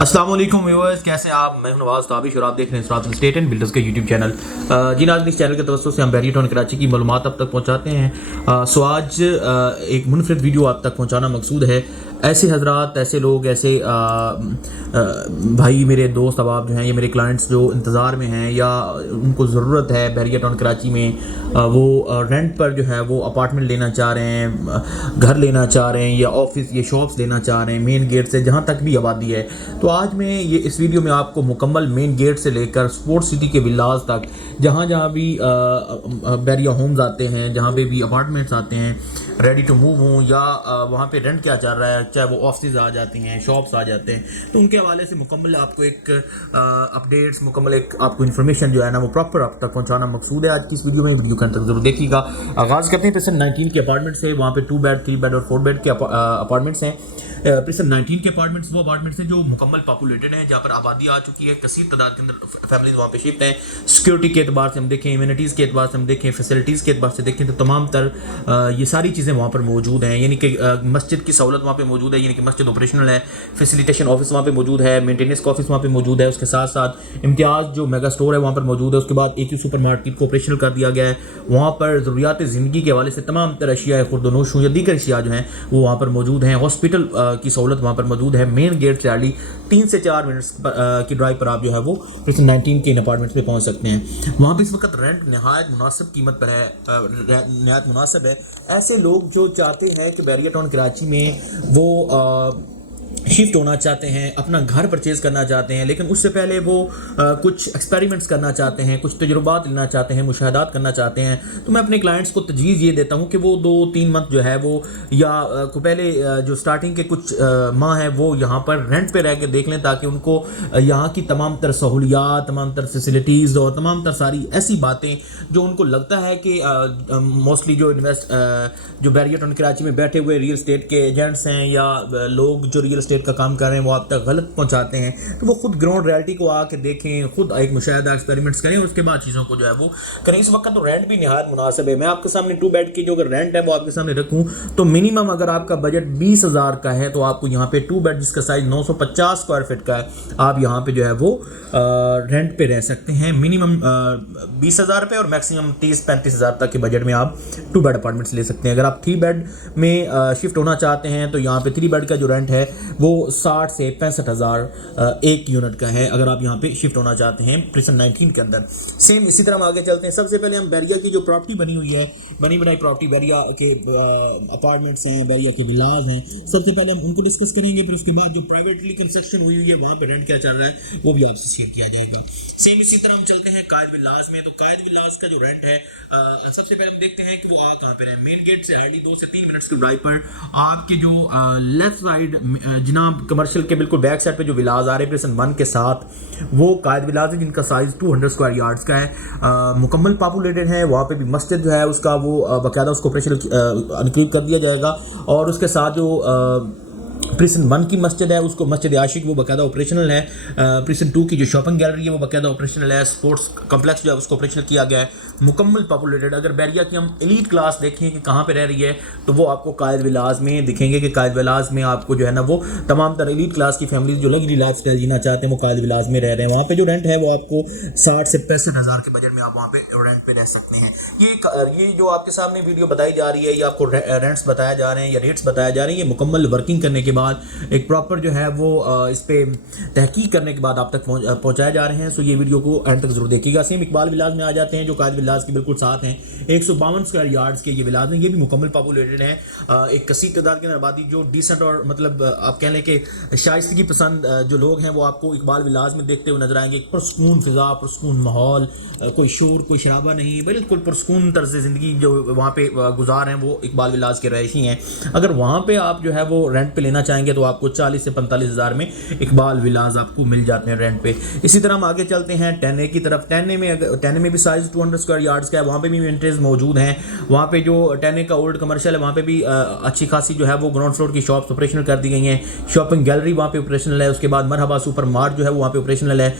अस्सलाम वालेकुम व्यूअर्स, कैसे आप? मैं हूं नवाज ताबिश और आप देख रहे हैं सरात स्टेट एंड बिल्डर्स के यूट्यूब चैनल। जी नाज़रीन, इस चैनल के तवज्जो से हम बैरिया टाउन कराची की मालूमात आप तक पहुंचाते हैं। सो आज एक मुनफरिद वीडियो आप तक पहुंचाना मकसूद है। ऐसे हजरात, ऐसे लोग, ऐसे भाई, मेरे दोस्त अहबाब जो हैं, ये मेरे क्लाइंट्स जो इंतज़ार में हैं या उनको ज़रूरत है बैरिया टाउन कराची में, वो रेंट पर जो है वो अपार्टमेंट लेना चाह रहे हैं, घर लेना चाह रहे हैं या ऑफिस या शॉप्स लेना चाह रहे हैं मेन गेट से जहाँ तक भी आबादी है। तो आज मैं ये इस वीडियो में आपको मुकम्मल मेन गेट से लेकर स्पोर्ट सिटी के विलाज तक जहाँ जहाँ भी बैरिया होम्स आते हैं, जहाँ पे भी अपार्टमेंट्स आते हैं रेडी टू मूव हों या वहाँ पे रेंट क्या चल रहा है, चाहे वो ऑफिस आ जाती हैं, शॉप्स आ जाते हैं, तो उनके हवाले से मुकम्मल आपको एक अपडेट्स, मुकम्मल एक आपको इन्फॉर्मेशन जो है ना वो प्रॉपर आप तक पहुँचाना मकसूद है आज की इस वीडियो में। वीडियो के अंत तक जरूर देखिएगा। आगाज़ करते हैं प्रिसन 19 के अपार्टमेंट्स है। वहाँ पे 2 बेड, 3 बेड और 4 बेड के अपार्टमेंट्स हैं। प्रिसन 19 के अपार्टमेंट्स वो अपार्टमेंट्स हैं जो मुकम्मल पॉपुलेटेड हैं, जहाँ पर आबादी आ चुकी है, कसीर तादाद के अंदर फैमिलीज वहाँ पे शिफ्ट हैं। सिक्योरिटी के एतबार से हम देखें, इम्यूनिटीज़ के एतबार से हम देखें, फैसिलिटीज़ के एतबार से देखें तो तमाम तर ये सारी चीज़ें वहाँ पर मौजूद हैं। यानी कि मस्जिद की सहूलत वहाँ पे मौजूद है, यानी कि मस्जिद ऑपरेशनल है, फैसिलिटेशन ऑफिस वहाँ पे मौजूद है, मेंटेनेंस का ऑफिस वहाँ पे मौजूद है, उसके साथ साथ इम्तियाज़ जो मेगा स्टोर है वहाँ पर मौजूद है। उसके बाद एक ही सुपर मार्केट को ऑपरेशनल कर दिया गया है। वहाँ पर ज़रूरियात ज़िंदगी के हवाले से तमाम तर अशिया खुर्दनोश या दीगर अशिया जो हैं वो वहाँ पर मौजूद हैं। हॉस्पिटल की सहूलत वहाँ पर मौजूद है। मेन गेट से हार्डली 3 से 4 मिनट्स की ड्राइव पर आप जो है वो प्रिसन 19 के इन अपार्टमेंट्स पे पहुँच सकते हैं। वहाँ पर इस वक्त रेंट नहायत मुनासिब कीमत पर है, नहायत मुनासिब है। ऐसे लोग जो चाहते हैं कि बैरिया टाउन कराची में वो शिफ्ट होना चाहते हैं, अपना घर परचेज़ करना चाहते हैं, लेकिन उससे पहले वो कुछ एक्सपेरिमेंट्स करना चाहते हैं, कुछ तजुर्बात लेना चाहते हैं, मुशाहदात करना चाहते हैं, तो मैं अपने क्लाइंट्स को तजवीज़ ये देता हूँ कि वो 2-3 मंथ जो है वो या को पहले जो स्टार्टिंग के कुछ माह है वो यहाँ पर रेंट पे रह के देख लें, ताकि उनको यहाँ की तमाम तर सहूलियात, तमाम तर फैसिलिटीज़ और तमाम तर सारी ऐसी बातें जो उनको लगता है कि मोस्टली जो जो बैरिया टाउन कराची में बैठे हुए रियल स्टेट के एजेंट्स हैं या लोग जो रियल स्टेट का काम कर रहे हैं वो आप तक गलत पहुंचाते हैं, तो वो खुद ग्राउंड रियलिटी को आके देखें, खुद एक मुशाहिदा एक्सपेरिमेंट्स करें, उसके बाद चीज़ों को जो है वो करें। इस वक्त तो रेंट भी निहायत मुनासिब है। मैं आपके सामने 2 बेड की जो अगर रेंट है वो आपके सामने रखूँ तो मिनिमम अगर आपका बजट 20,000 का है तो आपको यहाँ पे 2 बेड जिसका साइज 950 स्क्वायर फीट का है, आप यहाँ पे जो है वो रेंट पे रह सकते हैं। मिनिमम 20,000 रुपये और मैक्सिमम 30-35,000 तक के बजट में आप 2 बेड अपार्टमेंट्स ले सकते हैं। अगर आप 3 बेड में शिफ्ट होना चाहते हैं तो यहाँ पे 3 बेड का जो रेंट है वो 60 से 65,000 एक यूनिट का है, अगर आप यहाँ पे शिफ्ट होना चाहते हैं प्रिसन 19 के अंदर। सेम इसी तरह हम आगे चलते हैं। सबसे पहले हम बैरिया की जो प्रॉपर्टी बनी हुई है, बनी बनाई प्रॉपर्टी, बैरिया के अपार्टमेंट्स हैं, बैरिया के विलाज हैं, सबसे पहले हम उनको डिस्कस करेंगे। फिर उसके बाद जो प्राइवेटली कंस्ट्रक्शन हुई है वहाँ पे रेंट क्या चल रहा है वो भी आपसे शेयर किया जाएगा। सेम इसी तरह हम चलते हैं कायद विलाज में। तो कायद विलाज का जो रेंट है, सबसे पहले हम देखते हैं कि वो आ कहाँ पे है। मेन गेट से हार्डली 2 से 3 मिनट्स की ड्राइव पर आपके जो लेफ्ट साइड जनाब कमर्शियल के बिल्कुल बैक साइड पे जो विलाज आ रहे हैं प्रिसन 1 के साथ, वो कायद विलाज है जिनका साइज 200 स्क्वायर यार्ड्स का है, मुकम्मल पॉपुलेटेड है। वहाँ पे भी मस्जिद जो है उसका वो बाकायदा उसको ऑपरेशनल इनक्लूड कर दिया जाएगा, और उसके साथ जो प्रिसन 1 की मस्जिद है उसको मस्जिद आशिक वो बाकायदा ऑपरेशनल है। प्रिसन 2 की जो शॉपिंग गैलरी है वो बाकायदा ऑपरेशनल है। स्पोर्ट्स कम्प्लेक्स जो है उसको ऑपरेशनल किया गया है, मुकम्मल पॉपुलेटेड। अगर बैरिया की हम एलीट क्लास देखें कि कहाँ पे रह रही है तो वो आपको कायद विलाज में दिखेंगे कि कायद विलाज में आपको जो है ना वो तमाम तर एलीट क्लास की फैमिलीज जो लग्जरी लाइफ स्टाइल जीना चाहते हैं वो कायद विलाज में रह रहे हैं। वहाँ पे जो रेंट है वो आपको 60 से 65,000 के बजट में आप वहाँ पे रेंट पे रह सकते हैं। ये जो आपके सामने वीडियो बताई जा रही है या आपको रेंट्स बताया जा रहे हैं या रेट्स बताया जा रहे हैं, ये मुकम्मल वर्किंग करने के बाद एक प्रॉपर जो है वो इस पे तहकीक करने के बाद आप तक पहुंचाए जा रहे हैं। सो ये वीडियो को एंड तक जरूर देखिएगा। सेम इकबाल विलाज में आ जाते हैं जो कायद विलाज के बिल्कुल साथ हैं। 152 स्क्वायर यार्ड्स के ये विलाज हैं, ये भी मुकम्मल पॉपुलेटेड हैं। एक कसीर तादाद की आबादी जो डिसेंट और मतलब आप कह लें कि शाइस्तगी पसंद जो लोग हैं वो आपको इकबाल विलाज में देखते हुए नजर आएंगे। पुरसकून फिजा, पुरसकून माहौल, कोई शोर, कोई शराबा नहीं, बिल्कुल पुरसकून तर्ज ज़िंदगी जो वहाँ पे गुजार हैं वो इकबाल विलाज के रहायशी हैं। अगर वहाँ पे आप जो है वो रेंट पे लेना चाहेंगे तो आपको 40 से 45,000 में इकबाल विलाज आपको मिल जाते हैं रेंट पे। इसी तरह हम आगे चलते हैं 10A की तरफ। 10A में भी साइज 200 स्क्वायर यार्ड्स का है, वहाँ पे भी इवेंट्रीज मौजूद हैं। वहाँ पे जो 10A का ओल्ड कमर्शियल है वहाँ पे भी अच्छी खासी जो है वो ग्राउंड फ्लोर की शॉप्स ऑपरेशनल कर दी गई हैं। शॉपिंग गैलरी वहाँ पे ऑपरेशनल है। उसके बाद मरहबा सुपर मार्ट जो है वो वहाँ पे ऑपरेशनल है।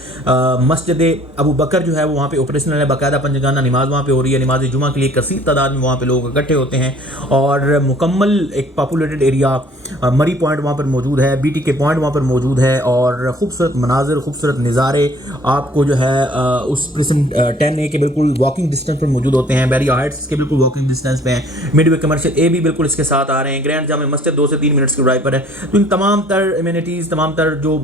मस्जिद अबू बकर जो है वो वहाँ पे ऑपरेशनल है, बाकायदा पंजगाना नमाज वहाँ पे हो रही है। नमाज जुमा के लिए कसीर तादाद में वहाँ पे लोग इकट्ठे होते हैं और मुकम्मल एक पॉपुलेटेड एरिया मरी पॉइंट वहाँ पर मौजूद है, BTK पॉइंट वहाँ पर मौजूद है और खूबसूरत मनाजिर, खूबसूरत नज़ारे आपको जो है उस प्रिज्म 10A के बिल्कुल वॉकिंग डिस्टेंस पर मौजूद होते हैं। बैरिया हाइट्स के बिल्कुल वॉकिंग डिस्टेंस पे हैं। मिडवे कमर्शियल ए भी बिल्कुल इसके साथ आ रहे हैं। ग्रैंड जामे मस्जिद 2 से 3 मिनट्स की ड्राइव पर है। तो इन तमाम तर एमिनिटीज़, तमाम तर जो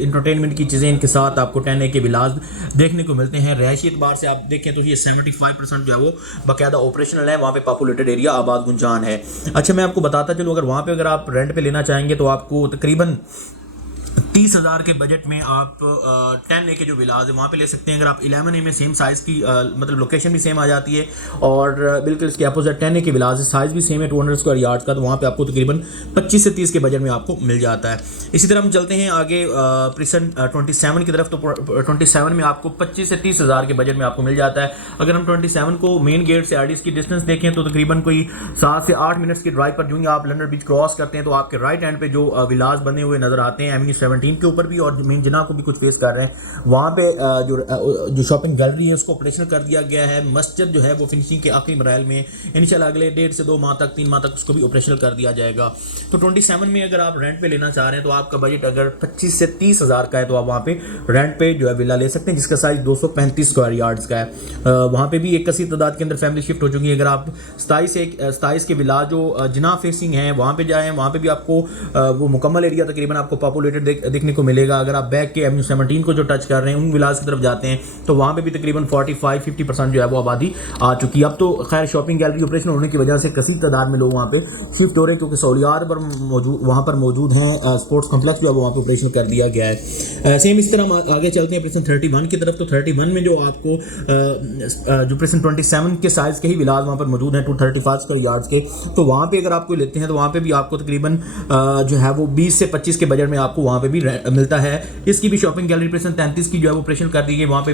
इंटरटेनमेंट की चीज़ें इनके साथ आपको 10A के विलाज देखने को मिलते हैं। रहायशी एतबार से आप देखें तो ये 75% जो है वो बाकायदा ऑपरेशनल है। वहाँ पे पॉपुलेटेड एरिया आबाद गुंजान है। अच्छा, मैं आपको बताता चलूँ, अगर वहाँ पे अगर आप रेंट पे लेना चाहेंगे तो आपको तकरीबन 30,000 के बजट में आप 10A के जो विलाज है वहाँ पे ले सकते हैं। अगर आप 11A में सेम साइज़ की मतलब लोकेशन भी सेम आ जाती है और बिल्कुल इसके अपोजिट 10A के विलाज है, साइज़ भी सेम है 200 स्क्वायर यार्ड्स का, तो वहाँ पे आपको तकरीबन 25 से 30 के बजट में आपको मिल जाता है। इसी तरह हम चलते हैं आगे प्रिसन 27 की तरफ। तो 27 में आपको 25 से 30,000 के बजट में आपको मिल जाता है। अगर हम 27 को मेन गेट से RDS की डिस्टेंस देखें तो तकरीबन कोई 7 से 8 मिनट्स की ड्राइव पर जो आप लंदन बीच क्रॉस करते हैं तो आपके राइट हैंड पे जो विलाज बने हुए नजर आते हैं एवेन्यू 17 के ऊपर भी और मेन जिना को भी कुछ फेस कर रहे हैं। वहाँ पे जो शॉपिंग गैलरी है उसको ऑपरेशन कर दिया गया है। मस्जिद जो है वो फिनिशिंग के आखिरी मराहल में, इंशाल्लाह अगले 1.5 से 2 माह तक, 3 माह तक उसको भी ऑपरेशनल कर दिया जाएगा। तो 27 में अगर आप रेंट पे लेना चाह रहे हैं तो आपका बजट अगर 25 से 30,000 का है तो आप वहाँ पे रेंट पे जो है विला ले सकते हैं जिसका साइज 235 स्क्वायर यार्ड्स का है। वहाँ पे भी एक कसी तादाद के अंदर फैमिली शिफ्ट हो चुकी है। अगर आप 27 के विला जो जिना फेसिंग है वहाँ पे जाएँ, वहाँ पे भी आपको वो मुकम्मल एरिया तकरीबन आपको पॉपुलेटेड देखने को मिलेगा। अगर आप बैक के एवेन्यू 17 को जो टच कर रहे हैं उन विलास की तरफ जाते हैं तो वहाँ पे भी तकरीबन 45-50% जो है वो आबादी आ चुकी है। अब तो खैर शॉपिंग गैलरी ऑपरेशन होने की वजह से कसी तादाद में लोग वहाँ पे शिफ्ट हो रहे हैं क्योंकि सहूलियात पर वहाँ पर मौजूद हैं। स्पोर्ट्स कॉम्प्लेक्स जो है वो वहाँ पे ऑपरेशन कर दिया गया है। सेम इस तरह हम आगे चलते हैं प्रिसन 31 की तरफ। तो 31 में जो आपको जो प्रिसन 27 के साइज़ के ही विलास वहाँ पर मौजूद हैं 235 स्क्वायर यार्ड्स के, तो वहाँ पे अगर आपको लेते हैं तो वहाँ पे भी आपको तकरीबन जो है वो 20 से 25 के बजट में आपको वहाँ पे भी मिलता है। इसकी भी शॉपिंग गैलरी प्रिसन 33 की जो है वो ऑपरेशन कर दी गई। वहाँ पे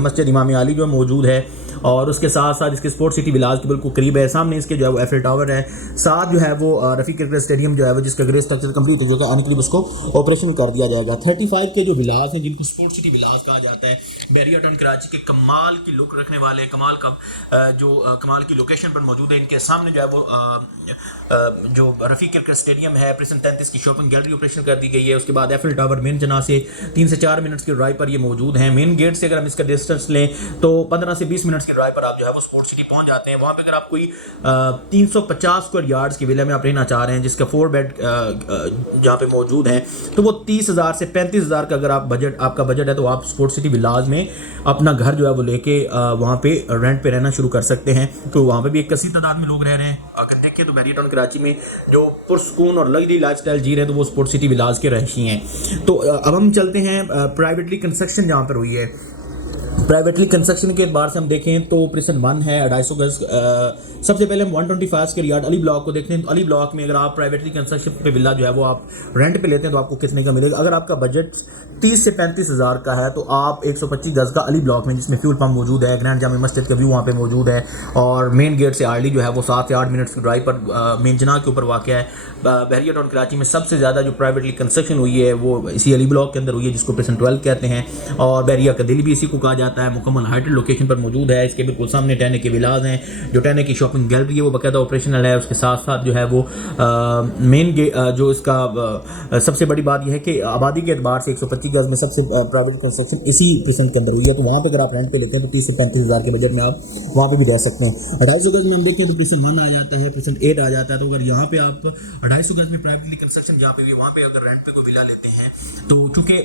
मस्जिद इमाम अली जो है मौजूद है और उसके साथ साथ इसके स्पोर्ट्स सिटी विलाज के बिल्कुल करीब है। सामने इसके जो है वो एफिल टावर है, साथ जो है वो रफ़ी क्रिकेट स्टेडियम जो है वो जिसका ग्रे स्ट्रक्चर कंप्लीट है जो कि आने के लिए उसको ऑपरेशन कर दिया जाएगा। 35 के जो विलाज हैं जिनको स्पोर्ट्स सिटी विलाज कहा जाता है, बैरिया टाउन कराची के कमाल की लुक रखने वाले, कमाल की लोकेशन पर मौजूद है। इनके सामने जो है वो जो रफ़ी क्रिकेट स्टेडियम है, प्रिसन 33 की शॉपिंग गैलरी ऑपरेशन कर दी गई है। उसके बाद एफिल टावर मेन जना से 3 से 4 मिनट्स की ड्राइव पर ये मौजूद है। मेन गेट से अगर हम इसका डिस्टेंस लें तो 15 से 20 मिनट्स की ड्राइव पर आप जो है वो स्पोर्ट्स सिटी पहुंच जाते हैं। वहाँ पे अगर आप कोई 350 स्क्वायर यार्ड्स की विला में आप रहना चाह रहे हैं जिसका 4 बेड जहाँ पे मौजूद हैं तो वो 30,000 से 35,000 का अगर आपका बजट है तो आप स्पोर्ट्स सिटी विलाज में अपना घर जो है वो लेके वहाँ पे रेंट पे रहना शुरू कर सकते हैं। तो वहाँ पे भी एक कसी तादाद में लोग रह रहे हैं। अगर देखिए तो बैरिया टाउन कराची में जो पुरसकून और लग्जरी लाइफस्टाइल जी रहे हैं तो वो स्पोर्ट्स सिटी विलाज के रहिशी हैं। तो अब हम चलते हैं प्राइवेटली कंस्ट्रक्शन जहाँ पर हुई है। प्राइवेटली कंस्ट्रक्शन के एतबार से हम देखें तो प्रिसन 1 है 250 गज। सबसे पहले हम 125 स्क्वायर यार्ड अली ब्लॉक को देखते हैं। तो अली ब्लॉक में अगर आप प्राइवेटली कंस्ट्रक्शन पे विला जो है वो आप रेंट पे लेते हैं तो आपको कितने का मिलेगा। अगर आपका बजट 30 से 35,000 का है तो आप 125 गज का अली ब्लॉक में, जिसमें फ्यूल पंप मौजूद है, ग्रैंड जामे मस्जिद का व्यू वहाँ पे मौजूद है और मेन गेट से आर्ली जो है वो 7 से 8 मिनट्स की ड्राइव पर मेन जना के ऊपर वाक़ है। बहरिया टाउन कराची में सबसे ज़्यादा जो प्राइवेटली कंस्ट्रक्शन हुई है वो इसी अली ब्लॉक के अंदर हुई है जिसको प्रिसन 12 कहते हैं और बहरिया का दिल भी इसी को कहा जाता है। मुकम्मल हाइटेड लोकेशन पर मौजूद है। इसके बिल्कुल सामने 10A के विलाज हैं। जो 10A की शॉपिंग गैलरी है वो बाकायदा ऑपरेशनल है। उसके साथ साथ जो है वो मेन जो इसका सबसे बड़ी बात यह है कि आबादी के एतबार से 125 गज में सबसे प्राइवेट कंस्ट्रक्शन इसी प्रिसन के अंदर हुई है। तो वहाँ पे अगर आप रेंट पे लेते हैं तो 30 से 35,000 के बजट में आप वहाँ पे भी रह सकते हैं। 250 गज में हम देखते हैं तो प्रिसन 1 आ जाता है, प्रिसन 8 आ जाता है। तो अगर यहाँ पे आप 250 गज में प्राइवेटली कंस्ट्रक्शन जहाँ पे भी वहाँ पे अगर रेंट पे कोई विला लेते हैं तो चूँकि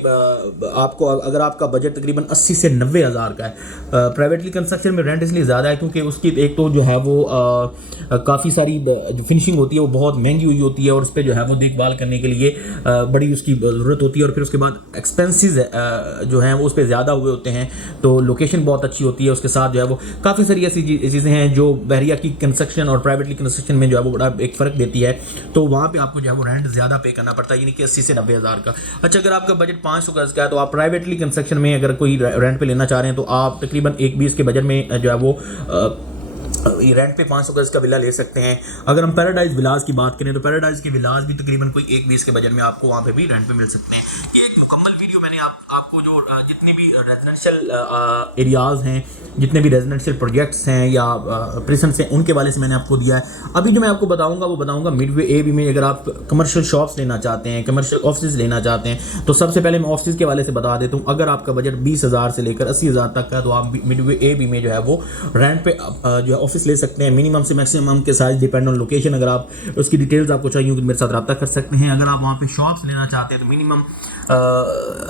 आपको अगर आपका बजट तकरीबन 80 से 90,000 का है, प्राइवेटली कंस्ट्रक्शन में रेंट इसलिए ज़्यादा है क्योंकि उसकी एक तो जो है वो काफ़ी सारी जो फिनिशिंग होती है वो बहुत महंगी हुई होती है और उस पर जो है वो देखभाल करने के लिए बड़ी उसकी ज़रूरत होती है और फिर उसके बाद एक्सपेंसेस जो हैं वो उस पर ज़्यादा हुए होते हैं। तो लोकेशन बहुत अच्छी होती है। उसके साथ जो है वो काफ़ी सारी ऐसी चीज़ें हैं जो बहरिया की कंस्ट्रक्शन और प्राइवेटली कंस्ट्रक्शन में जो है वो बड़ा एक फ़र्क देती है। तो वहाँ पे आपको जो है वो रेंट ज़्यादा पे करना पड़ता है, यानी कि 80 से 90,000 का। अच्छा, अगर आपका बजट 500 गज का है तो आप प्राइवेटली कंस्ट्रक्शन में अगर कोई रेंट पे लेना चाह रहे हैं तो आप तकरीबन 120 के बजट में जो है वो रेंट पे 500 गज का विला ले सकते हैं। अगर हम पैराडाइज विलास की बात करें तो पैराडाइज के विलास भी तकरीबन कोई 1-20 के बजट में आपको वहाँ पे भी रेंट पे मिल सकते हैं। ये एक मुकम्मल वीडियो मैंने आपको जो जितने भी रेजिडेंशियल एरियाज़ हैं, जितने भी रेजिडेंशियल प्रोजेक्ट्स हैं या प्रेजेंट्स हैं, उनके वाले से मैंने आपको दिया है। अभी जो मैं आपको बताऊँगा वो बताऊँगा मिडवे ए बी में। अगर आप कमर्शियल शॉप्स लेना चाहते हैं, कमर्शियल ऑफिस लेना चाहते हैं, तो सबसे पहले मैं ऑफिस के वाले से बता देता हूँ। अगर आपका बजट 20,000 से लेकर 80,000 तक का, तो आप मिडवे ए बी में जो है वो रेंट पे जो है ऑफिस ले सकते हैं। मिनिमम से मैक्सिमम के साइज डिपेंड ऑन लोकेशन। अगर आप उसकी डिटेल्स आपको चाहिए तो मेरे साथ रब्ता कर सकते हैं। अगर आप वहाँ पे शॉप्स लेना चाहते हैं तो मिनिमम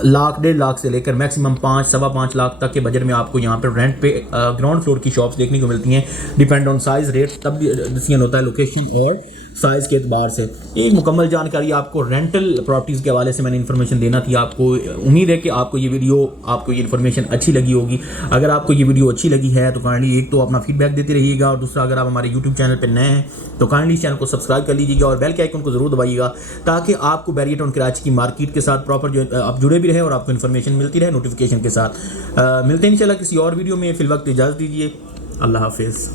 लाख 1.5 लाख से लेकर मैक्सिमम 5-5.25 लाख तक के बजट में आपको यहाँ पे रेंट पे ग्राउंड फ्लोर की शॉप्स देखने को मिलती हैं। डिपेंड ऑन साइज, रेट तब डिसीजन होता है लोकेशन और साइज़ के एतबार से। एक मुकम्मल जानकारी आपको रेंटल प्रॉपर्टीज़ के हवाले से मैंने इन्फॉर्मेशन देना थी आपको। उम्मीद है कि आपको ये वीडियो, आपको ये इन्फॉर्मेशन अच्छी लगी होगी। अगर आपको ये वीडियो अच्छी लगी है तो काइंडली एक तो अपना फीडबैक देते रहिएगा, और दूसरा अगर आप हमारे यूट्यूब चैनल पर नए हैं तो काइंडली इस चैनल को सब्सक्राइब कर लीजिएगा और बेल के आइकन को ज़रूर दबाइएगा, ताकि आपको बैरियर टाउन कराची की मार्केट के साथ प्रॉपर जो आप जुड़े भी रहें और आपको इन्फॉर्मेशन मिलती रहे नोटिफिकेशन के साथ। मिलते हैं इंशाल्लाह किसी और वीडियो में। फिल वक्त इजाज़त दीजिए। अल्लाह हाफिज़।